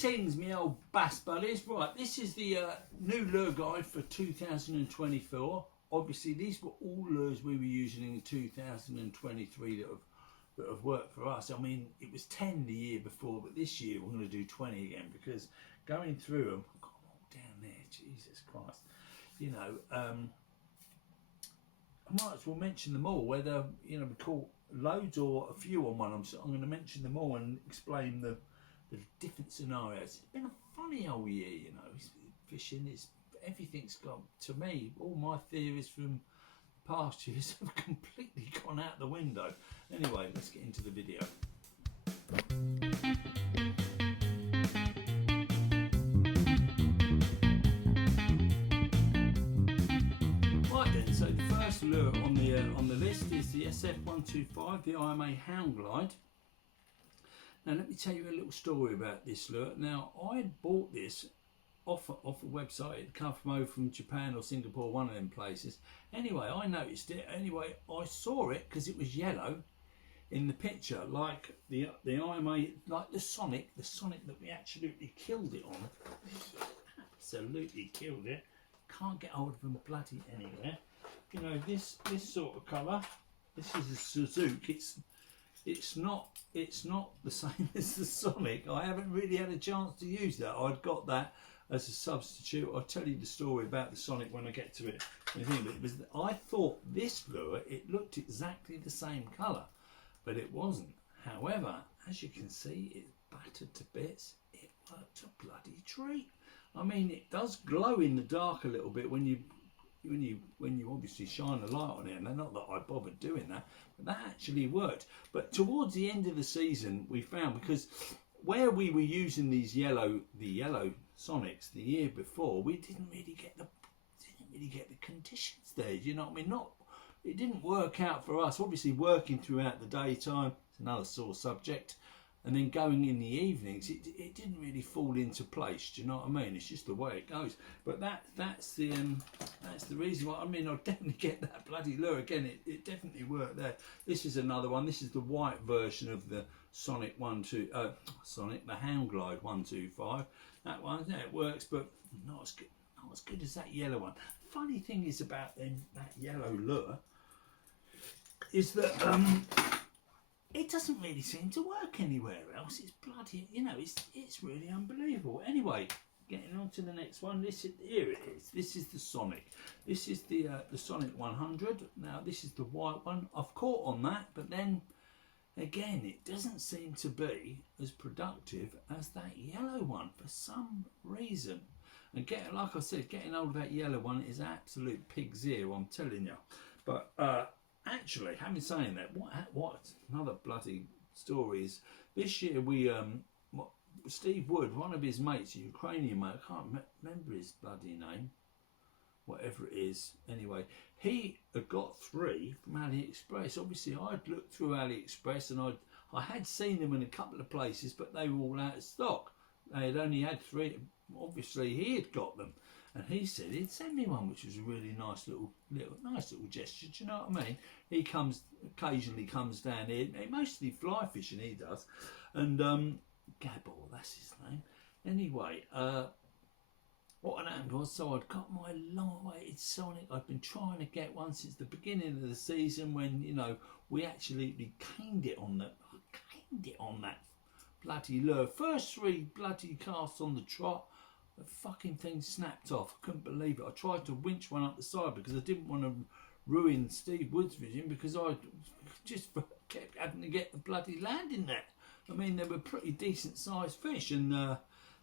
Greetings, me old bass buddies. Right, this is the new lure guide for 2024. Obviously, these were all lures we were using in 2023 that have worked for us. I mean, it was 10 the year before, but this year we're going to do 20 again because going through them, I've got them all down there, Jesus Christ. You know, I might as well mention them all, whether, you know, we call loads or a few on one. I'm going to mention them all and explain the different scenarios. It's been a funny old year, you know, fishing. Everything's gone, to me, all my theories from past years have completely gone out the window. Anyway, let's get into the video. Right then, so the first lure on the list is the SF125, the IMA Hound Glide. Now let me tell you a little story about this lure. Now I had bought this off a website. It'd come from Japan or Singapore, one of them places. Anyway, I noticed it. Anyway, I saw it because it was yellow in the picture, like the IMA, like the Sonic that we absolutely killed it on. Absolutely killed it. Can't get hold of them bloody anywhere. You know, this sort of colour. This is a Suzuki. It's not the same as the Sonic. I haven't really had a chance to use that. I'd got that as a substitute. I'll tell you the story about the Sonic when I get to it. I thought this lure, it looked exactly the same colour, but it wasn't. However, as you can see, it's battered to bits. It worked a bloody treat. I mean, it does glow in the dark a little bit when you obviously shine a light on it, and not that I bothered doing that, but that actually worked. But towards the end of the season, we found, because where we were using these the yellow Sonics the year before, we didn't really get the conditions there. You know what I mean? It didn't work out for us. Obviously, working throughout the daytime is another sore subject. And then going in the evenings, it didn't really fall into place. Do you know what I mean? It's just the way it goes. But that's the reason why. I mean, I'll definitely get that bloody lure again. It definitely worked there. This is another one. This is the white version of the the Hound Glide 125. That one, yeah, it works, but not as good as that yellow one. The funny thing is about that yellow lure is that it doesn't really seem to work anywhere else. It's bloody, you know, it's really unbelievable. Anyway, getting on to the next one. Here it is. This is the Sonic. This is the Sonic 100. Now this is the white one. I've caught on that, but then again, it doesn't seem to be as productive as that yellow one for some reason. And like I said, getting hold of that yellow one is absolute pig's ear, I'm telling you. But actually, having saying that, what another bloody story is, this year we Steve Wood, one of his mates, a Ukrainian mate, I can't remember his bloody name, whatever it is. Anyway, he had got 3 from AliExpress. Obviously, I'd looked through AliExpress and I had seen them in a couple of places, but they were all out of stock. They had only had 3. Obviously, he had got them, and he said he'd send me one, which was a really nice little gesture. Do you know what I mean? He occasionally comes down here. He mostly fly fishing, he does, and Gabor, that's his name. Anyway, what had happened was, so I'd got my long-awaited Sonic. I'd been trying to get one since the beginning of the season, when, you know, we actually caned it on that bloody lure. First 3 bloody casts on the trot, the fucking thing snapped off. I couldn't believe it. I tried to winch one up the side because I didn't want to ruin Steve Wood's vision, because I just kept having to get the bloody landing net. I mean, they were pretty decent sized fish, and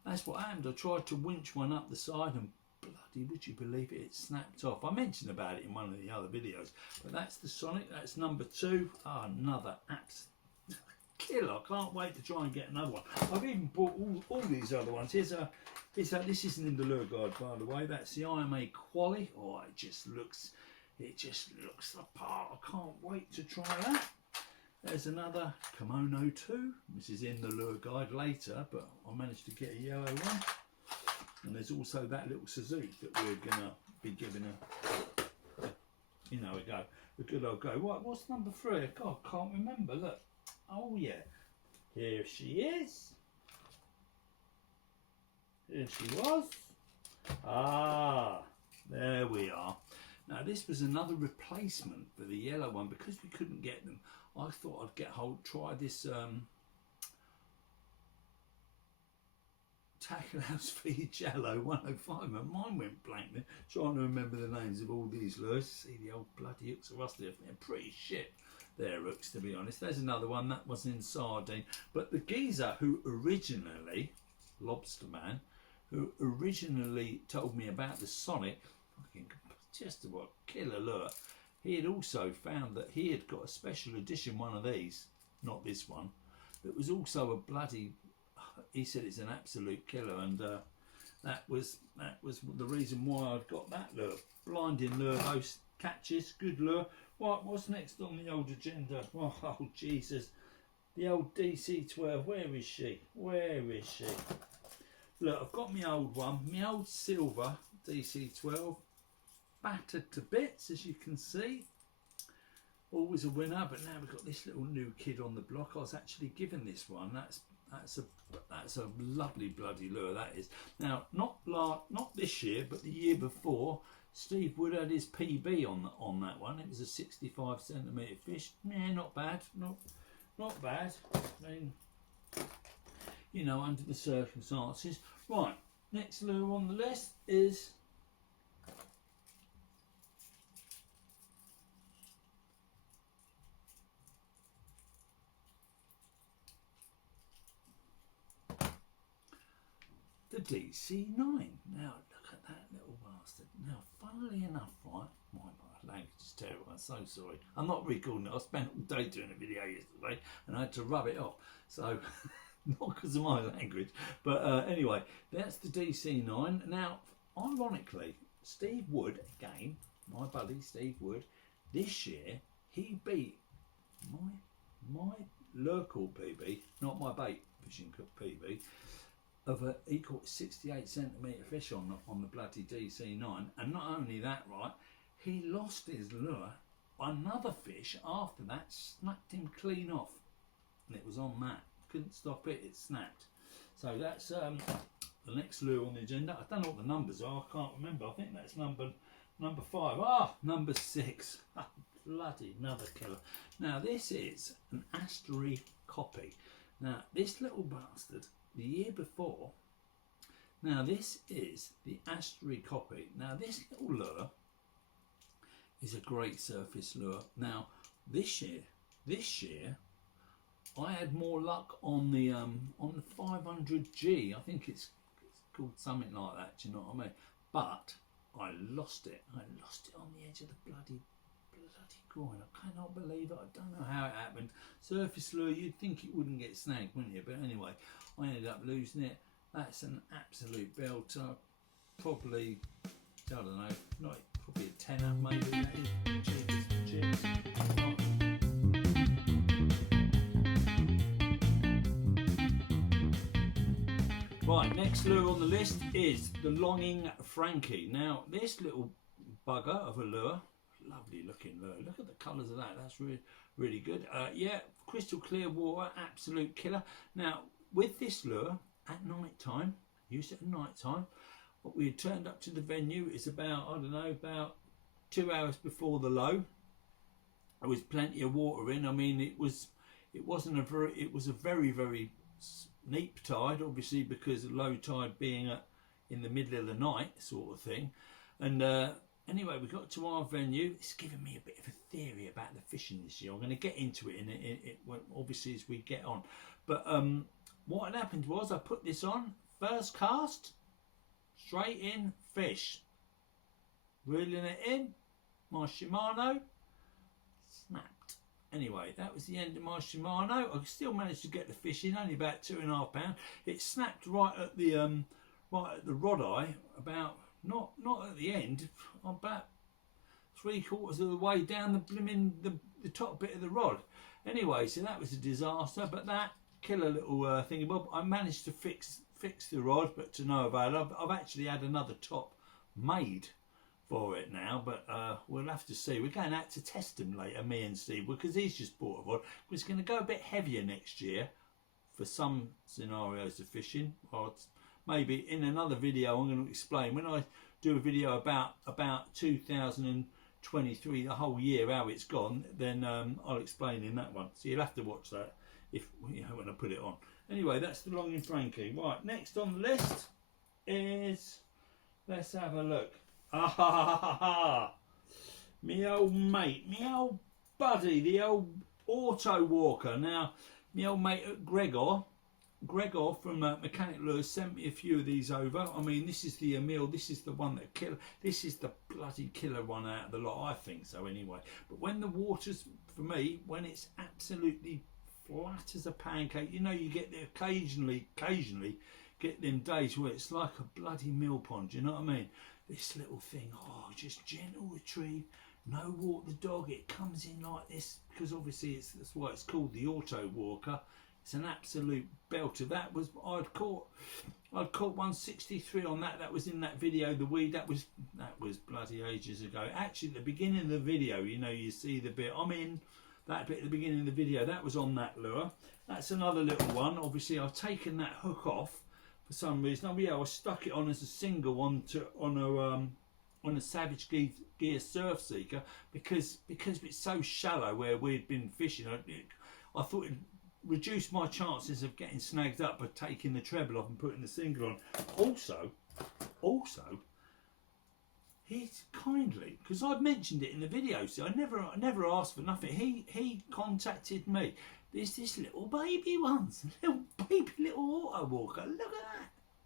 that's what happened. I tried to winch one up the side, and bloody, would you believe it, it snapped off. I mentioned about it in one of the other videos. But that's the Sonic. That's number 2. Another absolute killer. I can't wait to try and get another one. I've even bought all these other ones. This isn't in the lure guide, by the way. That's the IMA Quali. Oh, it just looks the part. I can't wait to try that. There's another Kimono II. This is in the lure guide later, but I managed to get a yellow one. And there's also that little Suzuki that we're gonna be giving a good old go. What's number 3? God, I can't remember. Look. Oh yeah, here she is. Here she was. Ah, there we are. Now this was another replacement for the yellow one because we couldn't get them. I thought I'd try this Tackle House Feed Jello 105, and mine went blank there, trying to remember the names of all these lures. See the old bloody hooks are rusty. They're pretty shit, their hooks, to be honest. There's another one that was in sardine. But the geezer who originally, Lobster Man, who originally told me about the Sonic, fucking just what killer lure, he had also found that he had got a special edition one of these, not this one, that was also a bloody, he said it's an absolute killer, and that was the reason why I'd got that lure. Blinding lure, those catches, good lure. What's next on the old agenda? Oh Jesus, the old DC12. Where is she? Where is she? Look, I've got my old one, my old silver DC12, battered to bits, as you can see. Always a winner, but now we've got this little new kid on the block. I was actually given this one. That's a lovely bloody lure, that is. Now, not this year, but the year before, Steve Wood had his PB on that one. It was a 65 centimetre fish. Yeah, not bad. Not bad. I mean, you know, under the circumstances. Right, next lure on the list is the DC9. Now look at that little bastard. Now, funnily enough, right, my language is terrible, I'm so sorry. I'm not recording it. I spent all day doing a video yesterday and I had to rub it off. So, not because of my language, but anyway, that's the DC9. Now, ironically, Steve Wood, again, my buddy Steve Wood, this year, he beat my local PB, not my bait fishing PB, of an equal 68 centimetre fish on the bloody DC9. And not only that, right, he lost his lure. Another fish after that snapped him clean off, and it was on that. Couldn't stop it, it snapped. So that's the next lure on the agenda. I don't know what the numbers are, I can't remember. I think that's number 5. Number 6. Bloody another killer. Now this is an Astery copy. Now this little bastard, the year before, now this is the Astery copy. Now this little lure is a great surface lure. Now this year I had more luck on the 500G. I think it's called something like that, do you know what I mean? But I lost it. I lost it on the edge of the bloody groin. I cannot believe it. I don't know how it happened. Surface lure, you'd think it wouldn't get snagged, wouldn't you? But anyway, I ended up losing it. That's an absolute belter. Probably, I don't know, not probably a tenner maybe. That is. Cheers. Right, next lure on the list is the Longing Frankie. Now, this little bugger of a lure, lovely looking lure. Look at the colours of that. That's really good. Yeah, crystal clear water, absolute killer. Now, with this lure, at night time, used it at night time, what we had turned up to the venue is about, I don't know, about 2 hours before the low. There was plenty of water in. I mean, it was a very, very neap tide, obviously, because of low tide being in the middle of the night sort of thing. And anyway, we got to our venue. It's given me a bit of a theory about the fishing this year. I'm going to get into it obviously as we get on. But what had happened was I put this on, first cast, straight in, fish. Reeling it in, my Shimano, snapped. Anyway, that was the end of my Shimano. I still managed to get the fish in, only about 2.5 pounds. It snapped right at the rod eye, about not at the end, about 3/4 of the way down the top bit of the rod. Anyway, so that was a disaster. But that killer little thingy bob, I managed to fix the rod, but to no avail. I've actually had another top made for it now, but we'll have to see. We're going out to test them later, me and Steve, because he's just bought a rod. It's going to go a bit heavier next year for some scenarios of fishing rods, maybe in another video I'm going to explain when I do a video about 2023, the whole year, how it's gone. Then I'll explain in that one. So you'll have to watch that if when I put it on. Anyway, that's the Longing Frankie. Right, next on the list is, let's have a look. Ah ha ha ha ha! Me old mate, me old buddy, the old auto walker. Now, me old mate Gregor from Mechanic Lures sent me a few of these over. I mean, this is the Emil. This is the one that killer. This is the bloody killer one out of the lot. I think so anyway. But when the water's, for me, when it's absolutely flat as a pancake, you know, you get there occasionally get them days where it's like a bloody mill pond. You know what I mean? This little thing, oh, just gentle retrieve. No walk the dog. It comes in like this because obviously that's why it's called the auto walker. It's an absolute belter. That was I'd caught 163 on that. That was in that video. The weed that was bloody ages ago. Actually, at the beginning of the video, you know, you see the bit. I mean, that bit at the beginning of the video. That was on that lure. That's another little one. Obviously, I've taken that hook off for some reason. Oh yeah, I stuck it on as a single on a Savage Gear Surf Seeker because it's so shallow where we'd been fishing. I thought it'd reduce my chances of getting snagged up by taking the treble off and putting the single on. Also, he's kindly, because I've mentioned it in the video, so I never asked for nothing. He contacted me. There's this little baby ones, little auto walker. Look at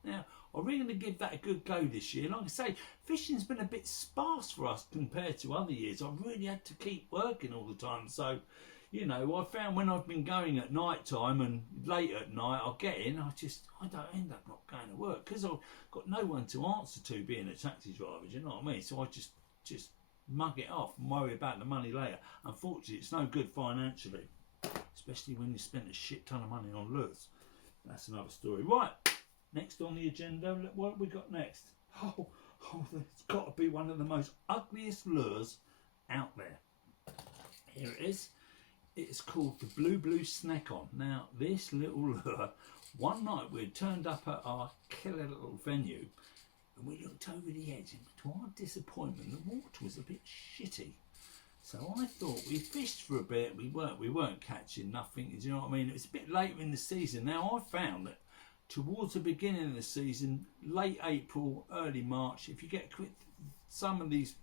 that. Now, I'm really going to give that a good go this year. Like I say, fishing's been a bit sparse for us compared to other years. I've really had to keep working all the time. So, you know, I found when I've been going at night time and late at night, I'll get in, I don't end up not going to work because I've got no one to answer to being a taxi driver, do you know what I mean? So I just mug it off and worry about the money later. Unfortunately, it's no good financially, especially when you spend a shit ton of money on lures. That's another story. Right, next on the agenda, what have we got next? Oh, it's got to be one of the most ugliest lures out there. Here it is. It's called the Blue Snack On. Now, this little lure, one night we had turned up at our killer little venue and we looked over the edge and to our disappointment, the water was a bit shitty. So I thought we fished for a bit, we weren't catching nothing, do you know what I mean? It was a bit later in the season. Now I found that towards the beginning of the season, late April, early March, if you get some of these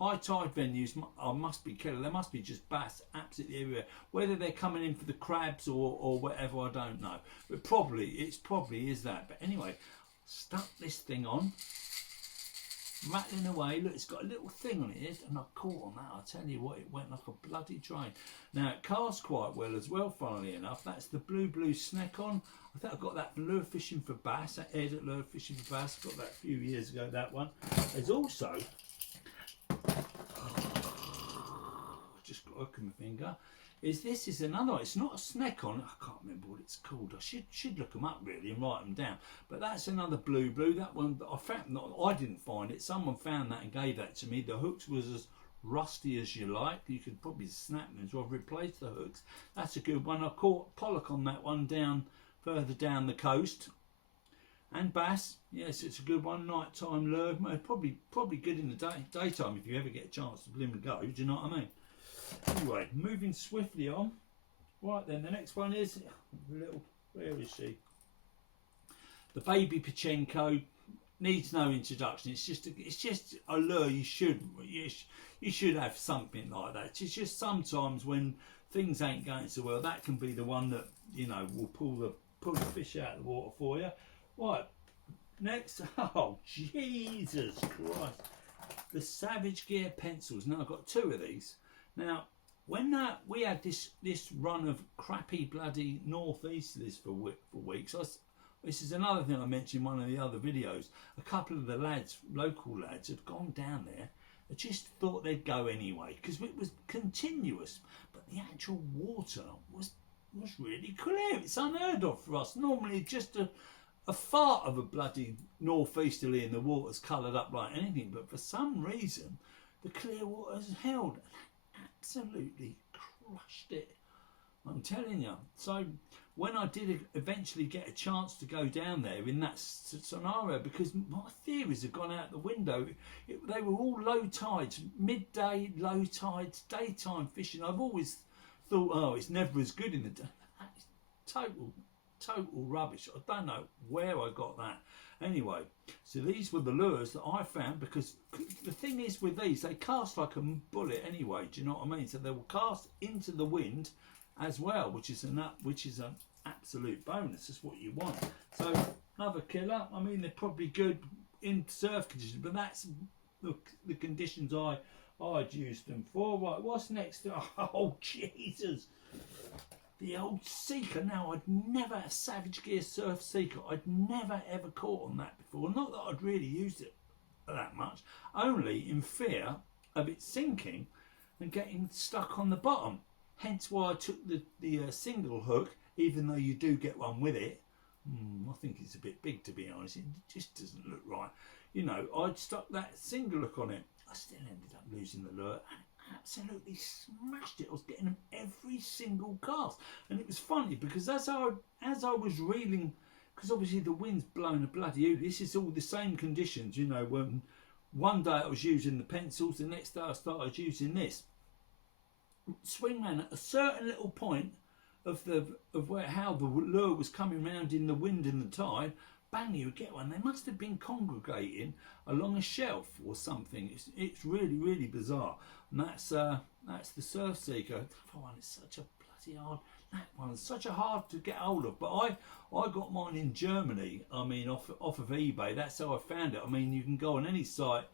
high tide venues must be killer. There must be just bass absolutely everywhere. Whether they're coming in for the crabs or whatever, I don't know. But it probably is that. But anyway, stuck this thing on, rattling away. Look, it's got a little thing on it, and I caught on that. I'll tell you what, it went like a bloody train. Now it casts quite well as well. Funnily enough, that's the Blue Snack On. I think I got that from Lure Fishing for Bass. That aired at Lure Fishing for Bass. Got that a few years ago. That one. There's also, just got a hook in my finger. This is another one. It's not a snack on. I can't remember what it's called. I should look them up really and write them down. But that's another blue. That one I found. I didn't find it. Someone found that and gave that to me. The hooks was as rusty as you like. You could probably snap them as well. Replace the hooks. That's a good one. I caught pollock on that one further down the coast. And bass, yes, it's a good one. Nighttime lure, probably good in the daytime if you ever get a chance to bloom and go. Do you know what I mean? Anyway, moving swiftly on. Right then, the next one is where is she? The baby Penko needs no introduction. It's just a lure. You should have something like that. It's just sometimes when things ain't going so well, that can be the one that will pull the fish out of the water for you. Right, next, oh Jesus Christ, the Savage Gear pencils. Now I've got two of these. Now, when we had this run of crappy bloody northeasters for weeks, this is another thing I mentioned in one of the other videos. A couple of the local lads, had gone down there. I just thought they'd go anyway because it was continuous, but the actual water was really clear. It's unheard of for us. Normally, just a fart of a bloody northeasterly and the water's coloured up like anything, but for some reason the clear water's held and absolutely crushed it, I'm telling you. So when I did eventually get a chance to go down there in that scenario, because my theories have gone out the window. They were all low tides, midday, low tides, daytime fishing. I've always thought, oh, it's never as good in the day. Total rubbish. I don't know where I got that. Anyway, so these were the lures that I found, because the thing is with these, they cast like a bullet anyway. Do you know what I mean? So they will cast into the wind as well, which is an absolute bonus. That's what you want. So another killer. I mean, they're probably good in surf conditions, but that's the conditions I'd used them for. Right, what's next? Oh Jesus, the old Seeker. Now, I'd never, a Savage Gear Surf Seeker, I'd never ever caught on that before. Not that I'd really used it that much, only in fear of it sinking and getting stuck on the bottom. Hence why I took the single hook, even though you do get one with it. I think it's a bit big, to be honest. It just doesn't look right. You know, I'd stuck that single hook on it. I still ended up losing the lure and absolutely smashed it. I was getting them every single cast. And it was funny because as I was reeling, because obviously the wind's blowing a bloody hoot. This is all the same conditions, you know, when one day I was using the pencils, the next day I started using this. Swingman at a certain little point of how the lure was coming round in the wind and the tide, bang, you would get one. They must have been congregating along a shelf or something. It's really, really bizarre. And that's the Surf Seeker. That one is such a bloody hard. That one's such a hard to get hold of. But I got mine in Germany. I mean, off of eBay. That's how I found it. I mean, you can go on any site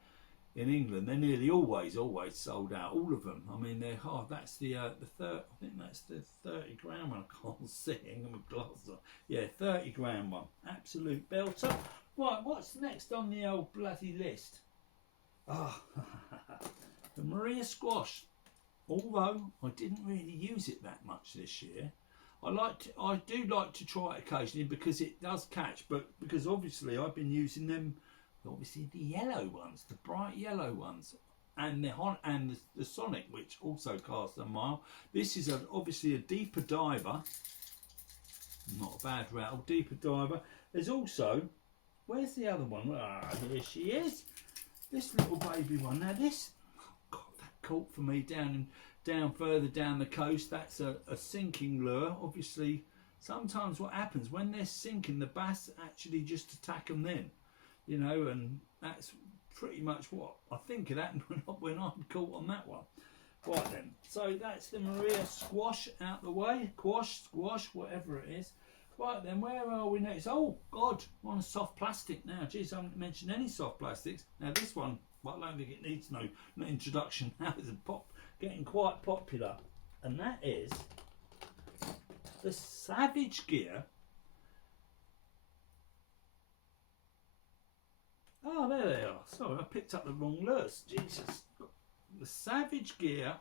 in England, they're nearly always sold out, all of them. I mean, they're hard. That's the third. I think that's the 30 grand one. I can't see it. I'm with glasses on. Yeah, 30 grand one. Absolute belter. Right, what's next on the old bloody list? Ah, the Maria Squash. Although I didn't really use it that much this year, I do like to try it occasionally because it does catch. But because obviously I've been using them. Obviously the yellow ones, the bright yellow ones, and the Sonic, which also casts a mile. This is obviously a deeper diver, not a bad rattle, deeper diver. There's also, where's the other one? Ah, here she is. This little baby one. Now this, oh God, that caught for me down further down the coast. That's a sinking lure. Obviously, sometimes what happens when they're sinking, the bass actually just attack them then. You know, and that's pretty much what I think it happened when I'm caught on that one. Right then, so that's the Maria Squash out the way. Squash, whatever it is. Right then, where are we next? Oh God, we're on a soft plastic now. Geez, I haven't mentioned any soft plastics. Now this one, well, I don't think it needs no introduction. Now it's getting quite popular, and that is the Savage Gear. Oh, there they are. Sorry, I picked up the wrong lures. Jesus. The Savage Gear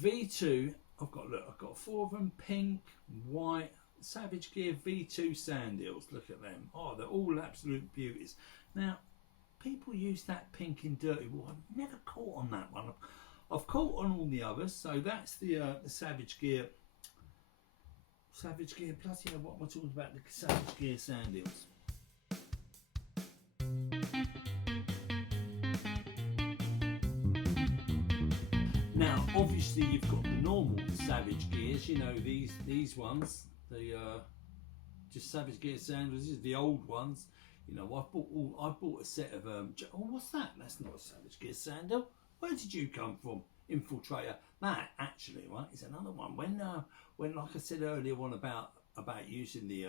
V2. I've got 4 of them. Pink, white. Savage Gear V2 sand eels. Look at them. Oh, they're all absolute beauties. Now, people use that pink in dirty water. I've never caught on that one. I've caught on all the others. So that's the Savage Gear. Savage Gear plus, you know what am I talking about? The Savage Gear sand eels. Now, obviously, you've got the normal Savage Gears. You know these ones, the just Savage Gear sandals. These are the old ones. You know, I bought a set of oh, what's that? That's not a Savage Gear sandal. Where did you come from, Infiltrator? That actually, right, is another one. When like I said earlier on about using the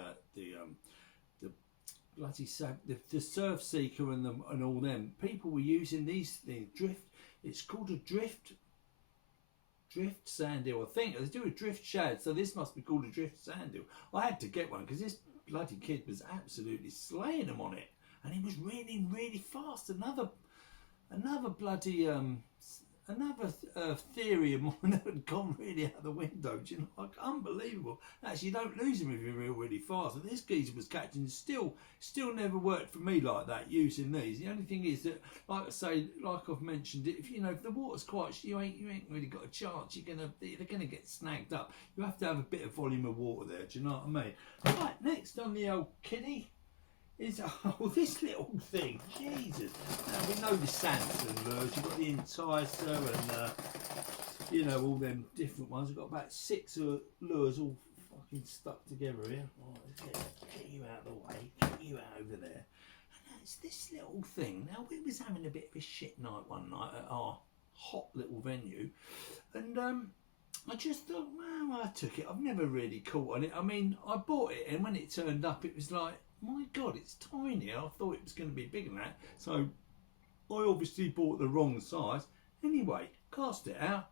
bloody the Surf Seeker and all them, people were using the drift. It's called a drift sand eel, I think. They do a drift shad, so this must be called a drift sand eel. I had to get one because this bloody kid was absolutely slaying them on it, and he was really, really fast. Another bloody theory of mine that had gone really out the window. Do you know, like, unbelievable. Actually, you don't lose them if you reel really fast. And this geezer was catching, still never worked for me like that using these. The only thing is that, like I say, like I've mentioned, if if the water's quite, you ain't really got a chance. They're gonna get snagged up. You have to have a bit of volume of water there. Do you know what I mean? Right, next on the old kiddie is this little thing. Jesus. Now we know the Sanson lures. You've got the Enticer and all them different ones. We've got about 6 lures all fucking stuck together here. Right, let's get you out of the way. Get you out over there. And it's this little thing. Now we was having a bit of a shit night one night at our hot little venue, and I just thought, well, I took it. I've never really caught on it. I mean, I bought it, and when it turned up, it was like, my God, it's tiny. I thought it was going to be bigger than that. So I obviously bought the wrong size. Anyway, cast it out.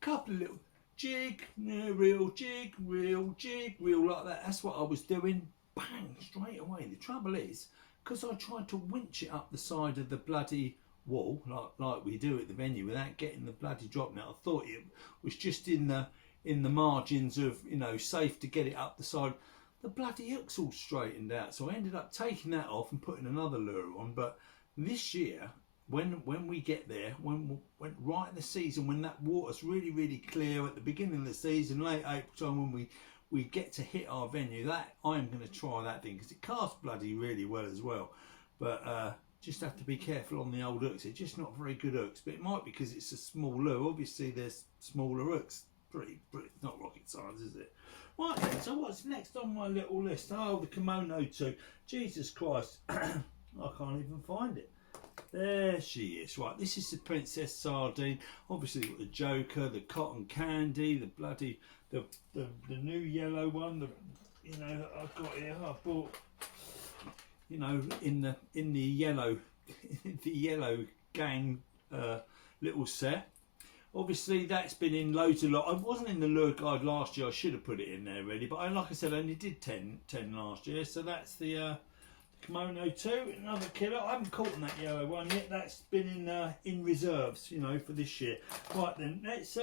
Couple of little jig, reel, jig, reel, jig, reel, like that. That's what I was doing. Bang, straight away. The trouble is, because I tried to winch it up the side of the bloody wall, like we do at the venue, without getting the bloody drop net, I thought it was just in the margins of, safe to get it up the side. The bloody hook's all straightened out, so I ended up taking that off and putting another lure on. But this year, when we get there, when right in the season, when that water's really, really clear at the beginning of the season, late April time, when we get to hit our venue, that I am going to try that thing, because it casts bloody really well as well. But just have to be careful on the old hooks. They're just not very good hooks, but it might be because it's a small lure. Obviously there's smaller hooks. Pretty not rocket science, is it? Right then, so what's next on my little list? Oh, the Kimono II. Jesus Christ, I can't even find it. There she is. Right, this is the Princess Sardine. Obviously got the Joker, the Cotton Candy, the bloody the new yellow one. That I've got here. I bought, in the yellow the yellow gang little set. Obviously that's been in loads of I wasn't in the lure guide last year. I should have put it in there really, but like I said, I only did 10 last year. So that's the Kimono II, another killer. I haven't caught that yellow one yet. That's been in reserves, for this year. Right then, let's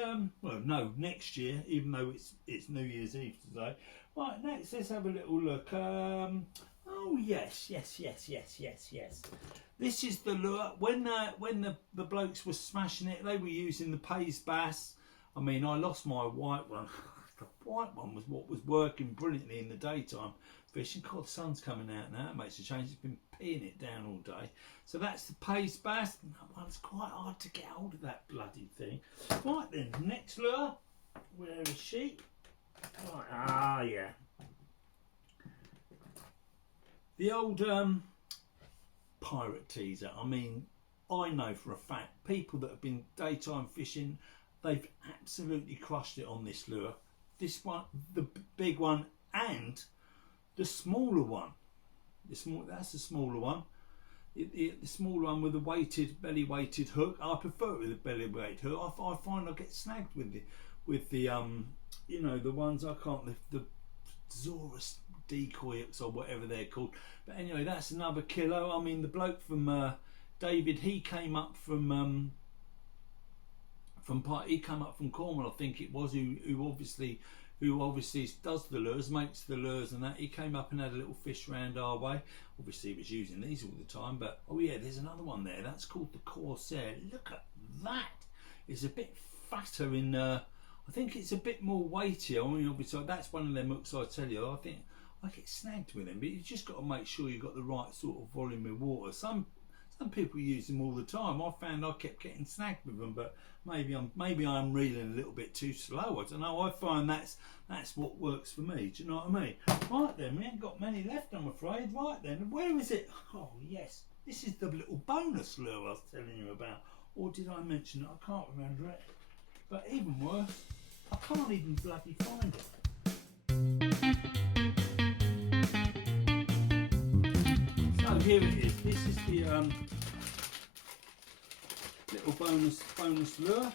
next year, even though it's New Year's Eve today. Right, let's have a little look. Oh yes. This is the lure. When the blokes were smashing it, they were using the Pays Bass. I mean, I lost my white one. The white one was what was working brilliantly in the daytime fishing. God, the sun's coming out now. It makes a change. It's been peeing it down all day. So that's the Pays Bass. That one's quite hard to get hold of, that bloody thing. Right then, next lure. Where is she? Right, yeah. The old pirate teaser. I mean, I know for a fact, people that have been daytime fishing, they've absolutely crushed it on this lure. This one, the big one, and the smaller one. That's the smaller one. The smaller one with the belly weighted hook. I prefer it with a belly weighted hook. I find I get snagged with the the ones I can't, the Zorus decoy hooks or whatever they're called. But anyway, that's another kilo. I mean, the bloke from David, he came up from Cornwall, I think it was, who obviously does the lures, makes the lures and that. He came up and had a little fish round our way. Obviously he was using these all the time, but oh yeah, there's another one there. That's called the Corsair. Look at that. It's a bit fatter in I think it's a bit more weighty. I mean, obviously that's one of them hooks, I tell you. I think I get snagged with them, but you just got to make sure you've got the right sort of volume of water. Some people use them all the time. I found I kept getting snagged with them, but maybe I'm reeling a little bit too slow. I don't know. I find that's what works for me. Do you know what I mean? Right then, we ain't got many left, I'm afraid. Right then, where is it? Oh yes, this is the little bonus lure I was telling you about. Or did I mention it? I can't remember it. But even worse, I can't even bloody find it. So here it is. This is the little bonus lure.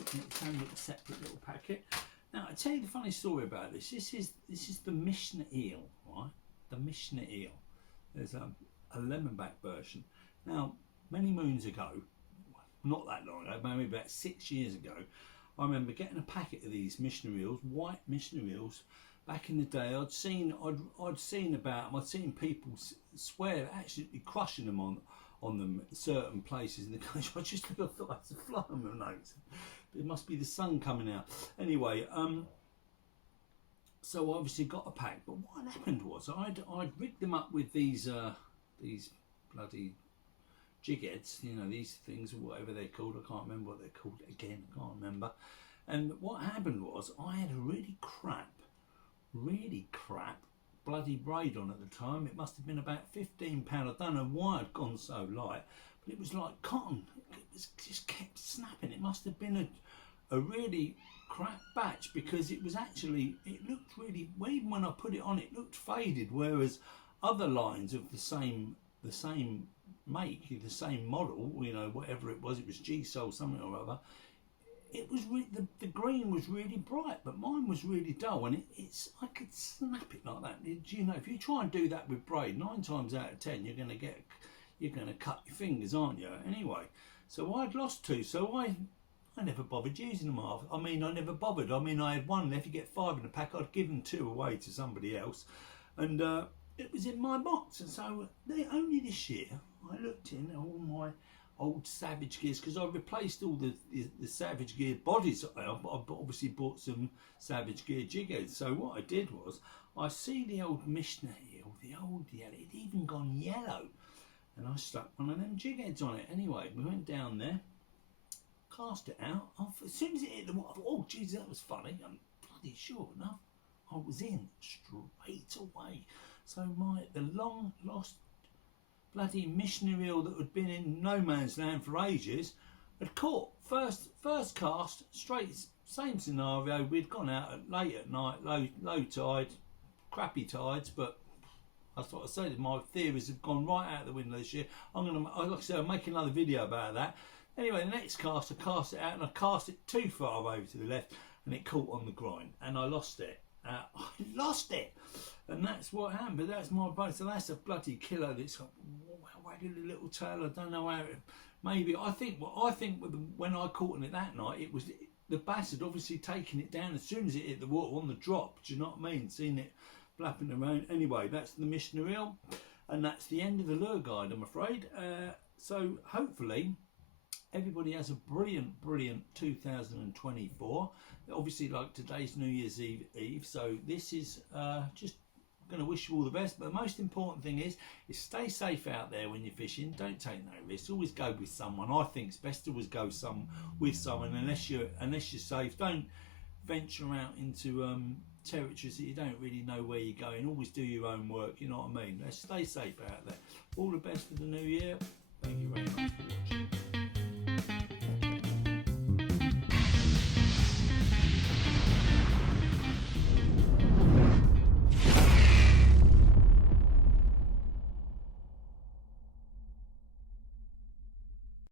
It's in a separate little packet. Now I tell you the funny story about this. This is the Mishnah eel, right? The Mishnah eel. There's a lemonback version. Now many moons ago, not that long ago, maybe about 6 years ago, I remember getting a packet of these missionary eels, white missionary eels. Back in the day, I'd seen about them. I'd seen people swear absolutely crushing them on them at certain places in the country. I just thought it's a fly on my nose. It must be the sun coming out. Anyway, so I obviously got a pack. But what happened was I'd rigged them up with these bloody jig heads, you know, these things or whatever they're called. I can't remember what they're called again. I can't remember. And what happened was I had a really crap bloody braid on at the time. It must have been about £15. I don't know why I'd gone so light, but it was like cotton. It just kept snapping. It must have been a really crap batch, because it was actually, it looked really, even when I put it on, it looked faded, whereas other lines of the same make, the same model, you know, whatever it was G-Sol something or other, it was the green was really bright, but mine was really dull, and it's I could snap it like that. You know, if you try and do that with braid, 9 times out of 10 you're going to cut your fingers, aren't you? Anyway, so I'd lost 2, so I never bothered using them. I never bothered. I mean, I had 1 left. You get 5 in a pack. I'd given 2 away to somebody else, and it was in my box. And so only this year I looked in all my old Savage Gears, because I replaced all the Savage Gear bodies. I obviously bought some Savage Gear jig heads. So what I did was, I see the old Mishnah eel, the old yellow, it'd even gone yellow, and I stuck one of them jig heads on it. Anyway, we went down there, cast it out. As soon as it hit the water, I thought, oh geez, that was funny. I'm bloody sure enough, I was in straight away. So the long lost bloody missionary eel that had been in no man's land for ages had caught first cast, straight, same scenario. We'd gone out late at night, low tide, crappy tides, but that's what I said, my theories have gone right out the window this year. Like I said, I'll make another video about that. Anyway, the next cast, I cast it out, and I cast it too far over to the left, and it caught on the groin, and I lost it. And that's what happened. But that's my bone. So that's a bloody killer. That's wagging a little tail. I don't know how. Maybe I think when I caught it that night, it was the bass had obviously taken it down as soon as it hit the water on the drop. Do you know what I mean? Seeing it flapping around. Anyway, that's the missionary eel, and that's the end of the lure guide, I'm afraid. So hopefully everybody has a brilliant 2024. Obviously, like today's New Year's Eve, so this is just going to wish you all the best. But the most important thing is stay safe out there when you're fishing. Don't take no risks. Always go with someone. I think it's best to always go with someone unless you're safe. Don't venture out into territories that you don't really know where you're going. Always do your own work. You know what I mean? Let's stay safe out there. All the best for the new year. Thank you very much for watching.